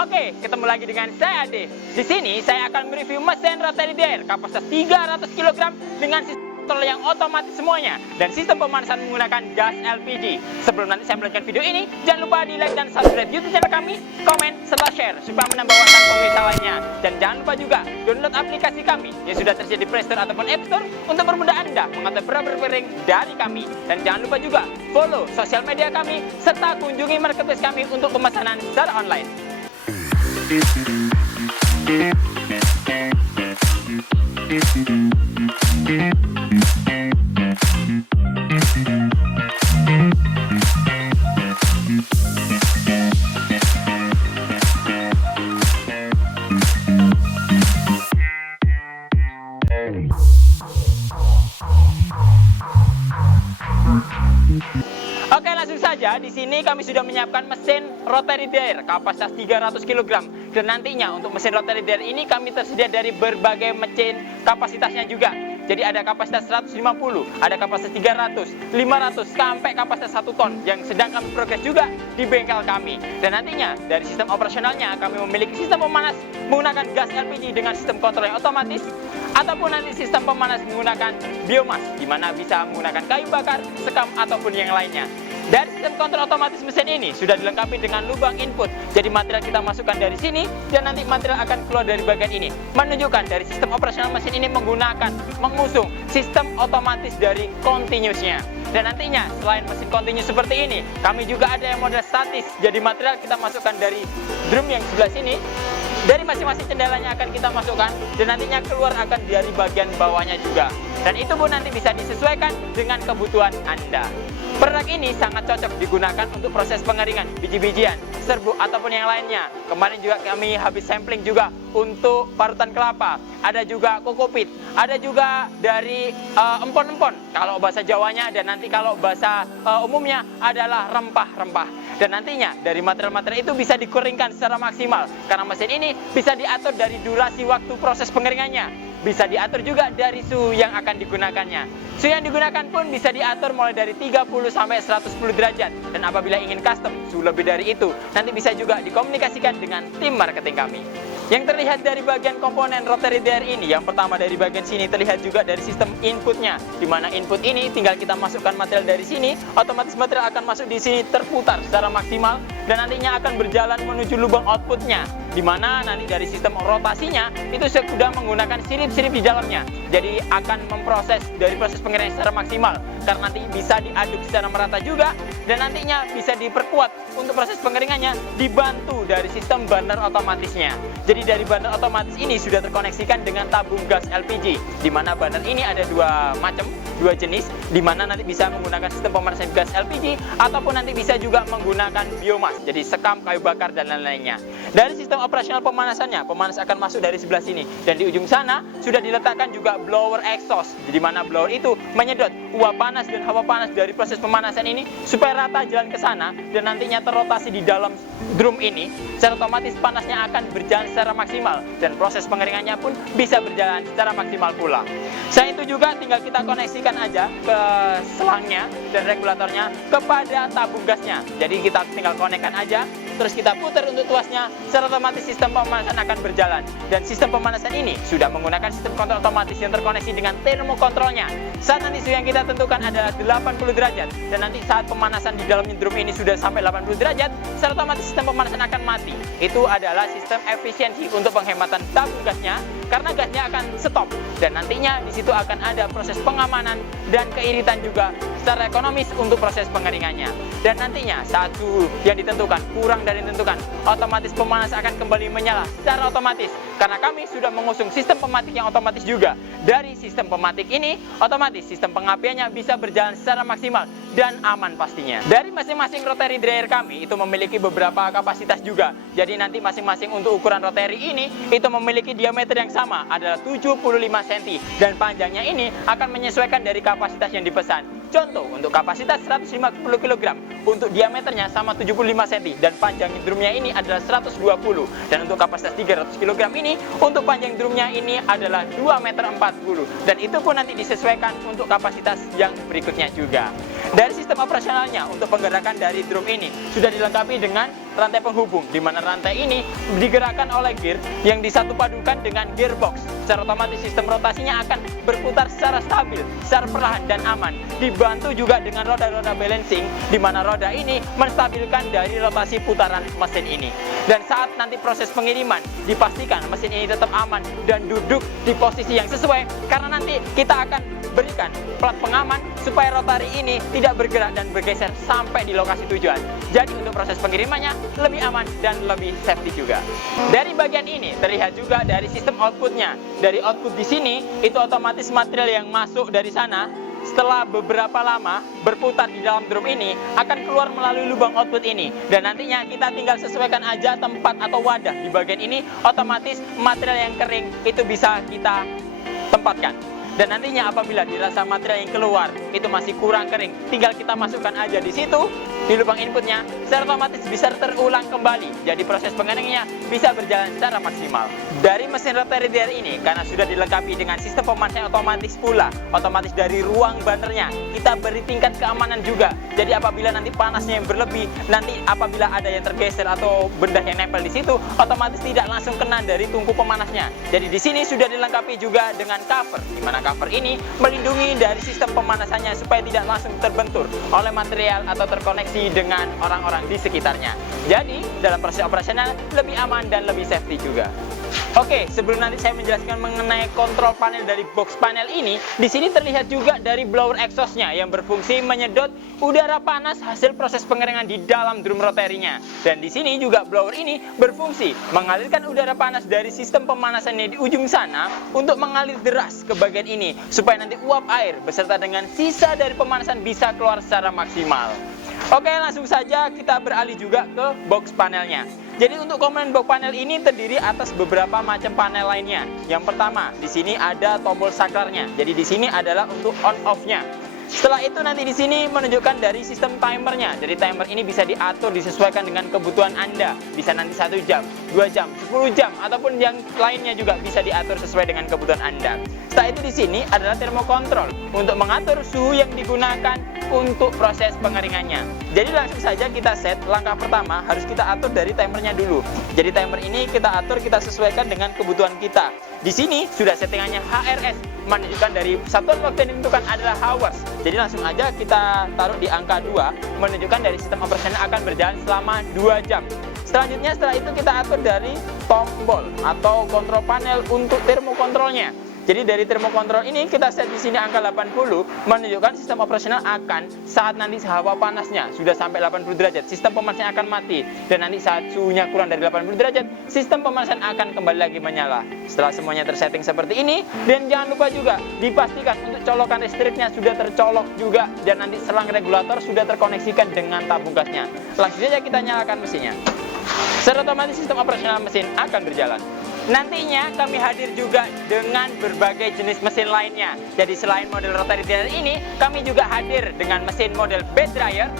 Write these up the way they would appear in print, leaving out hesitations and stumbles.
Oke, ketemu lagi dengan saya Ade. Di sini saya akan mereview mesin rotary dryer kapasitas 300 kg dengan sistem kontrol yang otomatis semuanya dan sistem pemanasan menggunakan gas LPG. Sebelum nanti saya melanjutkan video ini, jangan lupa di like dan subscribe YouTube channel kami, komen serta share supaya menambah wawasan pemirsa lainnya. Dan jangan lupa juga download aplikasi kami yang sudah tersedia di Play Store ataupun App Store untuk mempermudah Anda mengatur berapa piring dari kami. Dan jangan lupa juga follow sosial media kami serta kunjungi marketplace kami untuk pemesanan secara online. Oke, langsung saja di sini kami sudah menyiapkan mesin rotary dryer kapasitas 300 kg dan nantinya untuk mesin rotary dryer ini kami tersedia dari berbagai mesin kapasitasnya juga. Jadi ada kapasitas 150, ada kapasitas 300, 500 sampai kapasitas 1 ton yang sedang kami progres juga di bengkel kami. Dan nantinya dari sistem operasionalnya kami memiliki sistem pemanas menggunakan gas LPG dengan sistem kontrol yang otomatis ataupun nanti sistem pemanas menggunakan biomas di mana bisa menggunakan kayu bakar, sekam ataupun yang lainnya. Dari sistem kontrol otomatis mesin ini sudah dilengkapi dengan lubang input. Jadi material kita masukkan dari sini dan nanti material akan keluar dari bagian ini. Menunjukkan dari sistem operasional mesin ini mengusung sistem otomatis dari continuousnya. Dan nantinya selain mesin continuous seperti ini, kami juga ada yang model statis. Jadi material kita masukkan dari drum yang sebelah sini. Dari masing-masing cendelanya akan kita masukkan dan nantinya keluar akan dari bagian bawahnya juga. Dan itu pun nanti bisa disesuaikan dengan kebutuhan Anda. Produk ini sangat cocok digunakan untuk proses pengeringan biji-bijian, serbuk ataupun yang lainnya. Kemarin juga kami habis sampling juga untuk parutan kelapa, ada juga kokopit, ada juga dari empon-empon kalau bahasa Jawanya, dan nanti kalau bahasa umumnya adalah rempah-rempah. Dan nantinya dari material-material itu bisa dikeringkan secara maksimal karena mesin ini bisa diatur dari durasi waktu proses pengeringannya. Bisa diatur juga dari suhu yang akan digunakannya. Suhu yang digunakan pun bisa diatur mulai dari 30 sampai 110 derajat. Dan apabila ingin custom suhu lebih dari itu, nanti bisa juga dikomunikasikan dengan tim marketing kami. Yang terlihat dari bagian komponen rotary dryer ini, yang pertama dari bagian sini terlihat juga dari sistem inputnya, di mana input ini tinggal kita masukkan material dari sini, otomatis material akan masuk di sini terputar secara maksimal dan nantinya akan berjalan menuju lubang outputnya, di mana nanti dari sistem rotasinya itu sudah menggunakan sirip-sirip di dalamnya. Jadi akan memproses dari proses pengeringan secara maksimal karena nanti bisa diaduk secara merata juga dan nantinya bisa diperkuat untuk proses pengeringannya dibantu dari sistem burner otomatisnya. Jadi dari burner otomatis ini sudah terkoneksikan dengan tabung gas LPG, di mana burner ini ada dua jenis, di mana nanti bisa menggunakan sistem pemanasan gas LPG ataupun nanti bisa juga menggunakan biomas, jadi sekam, kayu bakar dan lain-lainnya. Dari sistem operasional pemanasannya, pemanas akan masuk dari sebelah sini dan di ujung sana sudah diletakkan juga blower exhaust, di mana blower itu menyedot uap panas dan hawa panas dari proses pemanasan ini supaya rata jalan ke sana dan nantinya terrotasi di dalam drum ini. Secara otomatis panasnya akan berjalan secara maksimal dan proses pengeringannya pun bisa berjalan secara maksimal pula. Selain itu juga tinggal kita koneksikan aja ke selangnya dan regulatornya kepada tabung gasnya. Jadi kita tinggal konekkan aja, terus kita putar untuk tuasnya, secara otomatis sistem pemanasan akan berjalan. Dan sistem pemanasan ini sudah menggunakan sistem kontrol otomatis yang terkoneksi dengan termokontrolnya. Saat nanti suhu yang kita tentukan adalah 80 derajat dan nanti saat pemanasan di dalam drum ini sudah sampai 80 derajat, secara otomatis sistem pemanasan akan mati. Itu adalah sistem efisiensi untuk penghematan tabung gasnya karena gasnya akan stop dan nantinya di situ akan ada proses pengamanan dan keiritan juga secara ekonomis untuk proses pengeringannya. Dan nantinya saat suhu yang ditentukan kurang dari ditentukan, otomatis pemanas akan kembali menyala secara otomatis karena kami sudah mengusung sistem pematik yang otomatis juga. Dari sistem pematik ini, otomatis sistem pengapiannya bisa berjalan secara maksimal dan aman pastinya. Dari masing-masing rotary dryer kami itu memiliki beberapa kapasitas juga. Jadi nanti masing-masing untuk ukuran rotary ini itu memiliki diameter yang sama adalah 75 cm dan panjangnya ini akan menyesuaikan dari kapasitas yang dipesan. Contoh, untuk kapasitas 150 kg, untuk diameternya sama 75 cm, dan panjang drumnya ini adalah 120. Dan untuk kapasitas 300 kg ini, untuk panjang drumnya ini adalah 2,40 meter. Dan itu pun nanti disesuaikan untuk kapasitas yang berikutnya juga. Dari sistem operasionalnya, untuk penggerakan dari drum ini sudah dilengkapi dengan rantai penghubung, di mana rantai ini digerakkan oleh gear yang disatu padukan dengan gearbox. Secara otomatis sistem rotasinya akan berputar secara stabil, secara perlahan dan aman. Dibantu juga dengan roda-roda balancing, di mana roda ini menstabilkan dari rotasi putaran mesin ini. Dan saat nanti proses pengiriman, dipastikan mesin ini tetap aman dan duduk di posisi yang sesuai, karena nanti kita akan berikan plat pengaman supaya rotari ini tidak bergerak dan bergeser sampai di lokasi tujuan. Jadi untuk proses pengirimannya lebih aman dan lebih safety juga. Dari bagian ini terlihat juga dari sistem outputnya. Dari output di sini itu otomatis material yang masuk dari sana setelah beberapa lama berputar di dalam drum ini akan keluar melalui lubang output ini, dan nantinya kita tinggal sesuaikan aja tempat atau wadah di bagian ini. Otomatis material yang kering itu bisa kita tempatkan. Dan nantinya apabila dirasa material yang keluar itu masih kurang kering, tinggal kita masukkan aja di situ, di lubang inputnya, secara otomatis bisa terulang kembali. Jadi proses pengeringnya bisa berjalan secara maksimal. Dari mesin rotary dryer ini, karena sudah dilengkapi dengan sistem pemanasan otomatis pula, otomatis dari ruang bannernya, kita beri tingkat keamanan juga. Jadi apabila nanti panasnya yang berlebih, nanti apabila ada yang tergeser atau benda yang nempel di situ, otomatis tidak langsung kena dari tungku pemanasnya. Jadi di sini sudah dilengkapi juga dengan cover, di mana cover ini melindungi dari sistem pemanasannya supaya tidak langsung terbentur oleh material atau terkoneksi dengan orang-orang di sekitarnya. Jadi dalam proses operasional lebih aman dan lebih safety juga. Oke, sebelum nanti saya menjelaskan mengenai kontrol panel dari box panel ini, di sini terlihat juga dari blower exhaustnya yang berfungsi menyedot udara panas hasil proses pengeringan di dalam drum rotarinya. Dan di sini juga blower ini berfungsi mengalirkan udara panas dari sistem pemanasannya di ujung sana untuk mengalir deras ke bagian ini supaya nanti uap air beserta dengan sisa dari pemanasan bisa keluar secara maksimal. Oke, langsung saja kita beralih juga ke box panelnya. Jadi untuk komponen box panel ini terdiri atas beberapa macam panel lainnya. Yang pertama, di sini ada tombol saklarnya. Jadi di sini adalah untuk on off-nya. Setelah itu nanti di sini menunjukkan dari sistem timernya. Jadi timer ini bisa diatur disesuaikan dengan kebutuhan Anda. Bisa nanti 1 jam, 2 jam, 10 jam, ataupun yang lainnya juga bisa diatur sesuai dengan kebutuhan Anda. Setelah itu di sini adalah thermocontrol untuk mengatur suhu yang digunakan untuk proses pengeringannya. Jadi langsung saja kita set. Langkah pertama harus kita atur dari timernya dulu. Jadi timer ini kita atur, kita sesuaikan dengan kebutuhan kita. Di sini sudah settingannya HRS, menunjukkan dari satuan waktu yang ditentukan adalah hours. Jadi langsung aja kita taruh di angka 2, menunjukkan dari sistem operasional akan berjalan selama 2 jam. Selanjutnya setelah itu kita atur dari tombol atau kontrol panel untuk termokontrolnya. Jadi dari termokontrol ini kita set di sini angka 80, menunjukkan sistem operasional akan saat nanti hawa panasnya sudah sampai 80 derajat, sistem pemanasan akan mati. Dan nanti saat suhunya kurang dari 80 derajat, sistem pemanasan akan kembali lagi menyala. Setelah semuanya tersetting seperti ini, dan jangan lupa juga dipastikan untuk colokan listriknya sudah tercolok juga, dan nanti selang regulator sudah terkoneksikan dengan tabung gasnya. Langsung saja kita nyalakan mesinnya. Secara otomatis sistem operasional mesin akan berjalan. Nantinya kami hadir juga dengan berbagai jenis mesin lainnya. Jadi selain model rotary dryer ini, kami juga hadir dengan mesin model bed dryer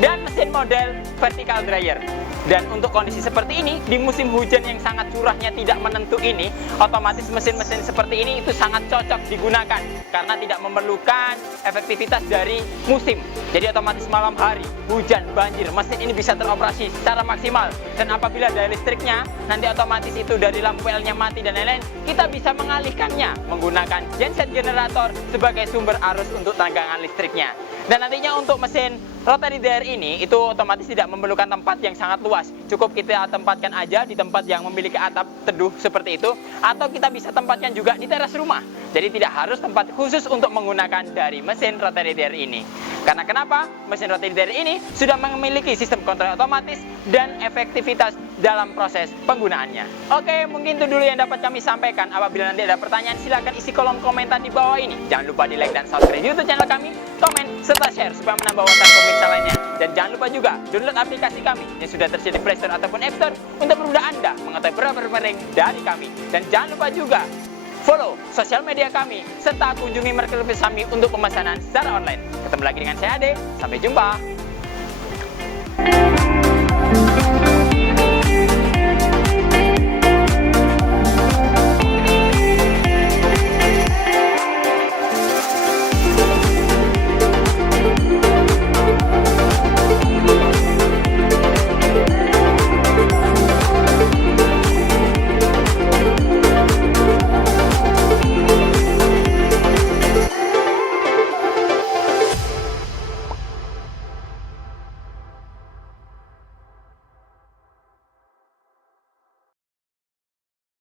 dan mesin model vertical dryer. Dan untuk kondisi seperti ini, di musim hujan yang sangat curahnya tidak menentu ini, otomatis mesin-mesin seperti ini itu sangat cocok digunakan karena tidak memerlukan efektivitas dari musim. Jadi otomatis malam hari, hujan, banjir, mesin ini bisa teroperasi secara maksimal. Dan apabila dari listriknya, nanti otomatis itu dari lampu L-nya mati dan lain-lain, kita bisa mengalihkannya menggunakan genset generator sebagai sumber arus untuk tegangan listriknya. Dan nantinya untuk mesin rotary dryer ini itu otomatis tidak memerlukan tempat yang sangat luas. Cukup kita tempatkan aja di tempat yang memiliki atap teduh seperti itu, atau kita bisa tempatkan juga di teras rumah. Jadi tidak harus tempat khusus untuk menggunakan dari mesin rotary dryer ini. Karena kenapa? Mesin rotary dryer ini sudah memiliki sistem kontrol otomatis dan efektivitas dalam proses penggunaannya. Oke, mungkin itu dulu yang dapat kami sampaikan. Apabila nanti ada pertanyaan, silahkan isi kolom komentar di bawah ini. Jangan lupa di like dan subscribe YouTube channel kami, komen, serta share supaya menambah wawasan pemirsa lainnya. Dan jangan lupa juga download aplikasi kami yang sudah tersedia di Play Store ataupun App Store untuk memudahkan Anda mengetahui berita terbaru dari kami. Dan jangan lupa juga follow sosial media kami, serta kunjungi marketplace kami untuk pemesanan secara online. Ketemu lagi dengan saya Ade, sampai jumpa.